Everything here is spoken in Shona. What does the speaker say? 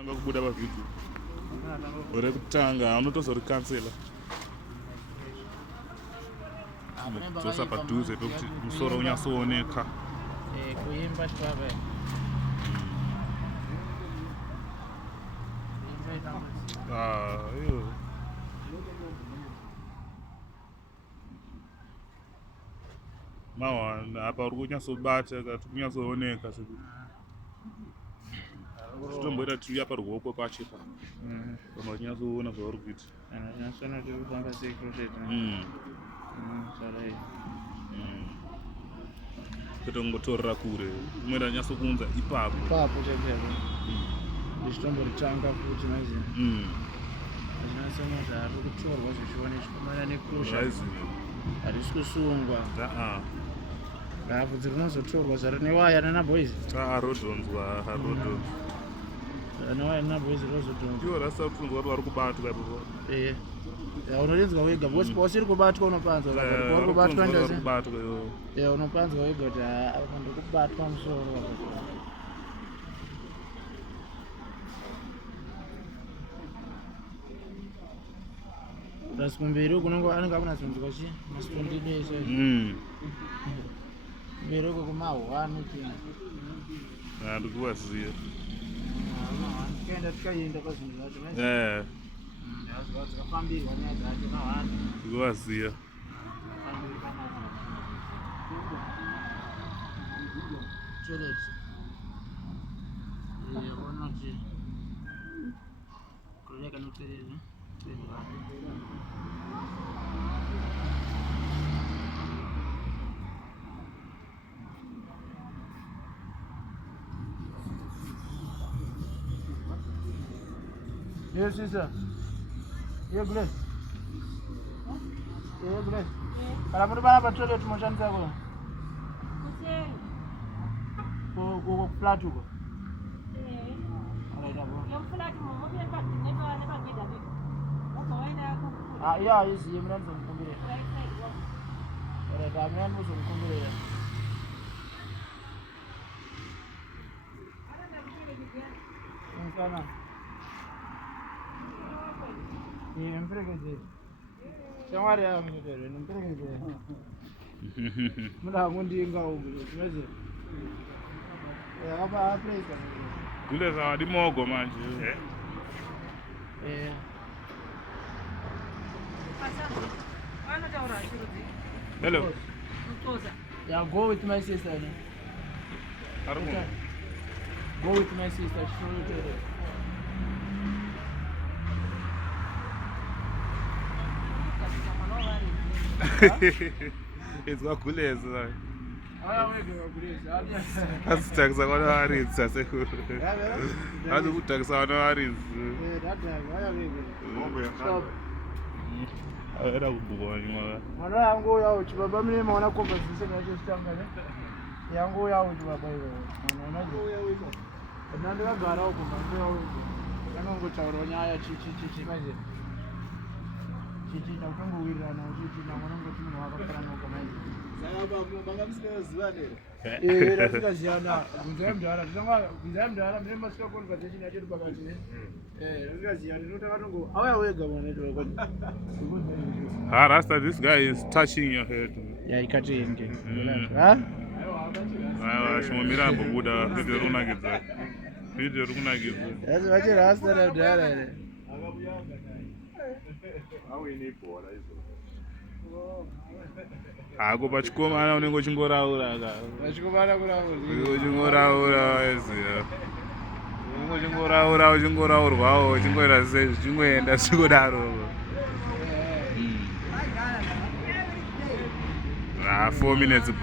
tanga kubuda pavidhiyo rekutanga unotozorikansela dzosa padhuze pekuti musoro unyatsooneka kuimba chivava iyo mawana apa uri kunyatsobata kati kunyatsooneka chitomboita tiri apa ruoko pachepa kama uchinyatsoona zvauri kuita totongotorera kure umwe ndanyatsokuunza ipapo ndichitomboritanga futi maiziva azvinasoma zvaro kutorwa zvichiona chikomana nekrusha harisi kusungwa bvudzi rinozotorwa zvaro newaya nanaboys rodhonzwa newaya nanaboys rozodhonzwa iwo rasa kutonzwa vari kubatwa unorinzwa wega because pausiri kubatwa unopanzwa uri kubatwa unopanzwa wega kuti ndikubatwa musoro rasi kumberi uku anenge akunatsinzwa chi masitondidese kumberi uku kumahwani ndikuwaziya tikaenda tikaenda kwazvinhu zvacho dzikafambirwa nyaya dzacho mahwani ndikuwaziya toilet onoti kureka notereza Yes, sister. Yeah, bless. Yeah, bless. Kala muri bana pa toilet moshandisa ko. Ko flat ko. Alright, abo. Yo flat mo mo bien pa ne ba gida ni. Ko wena ko. Yeah, yes, yemran so kumbire. Alright, amran mo so kumbire. Sana. Emperekeje shamwari yamunyekere nemperekeje muda ngundinga ubu maze apa place kule zawadi mogo manje hello yeah, go with my sister go with my sister izwakuleza asitakisa kwanowaridza sekuru azikutakisa kwanowaridzi aera kubhukwanywa mwana yangu uyauchi baba mine maona conversation yacho chitangane yangu uyauchi baba iwe nandikagara uko mhando yauchi anongotaurawo nyaya chichi maizve chichi takutongowirirana uchichi namwanongoti munhu wakafara noko maizve rasikaziyana bvunzai mudhara bvunzai mudhara mune masika conversation yachiri pakati rasikaziyana notakatongo auya wega mwanetokoti Rasta, this guy is touching your head. Yeah, ikatenge shimomira mbobuda video runagidza yazi vachi rasta namudhara ere hako pachikomana unenge uchingoraura vachikomana uchingoraura weziya unenge uchingoraurwawo uchingoita sei zvichingoenda zvichikodaro 4 minutes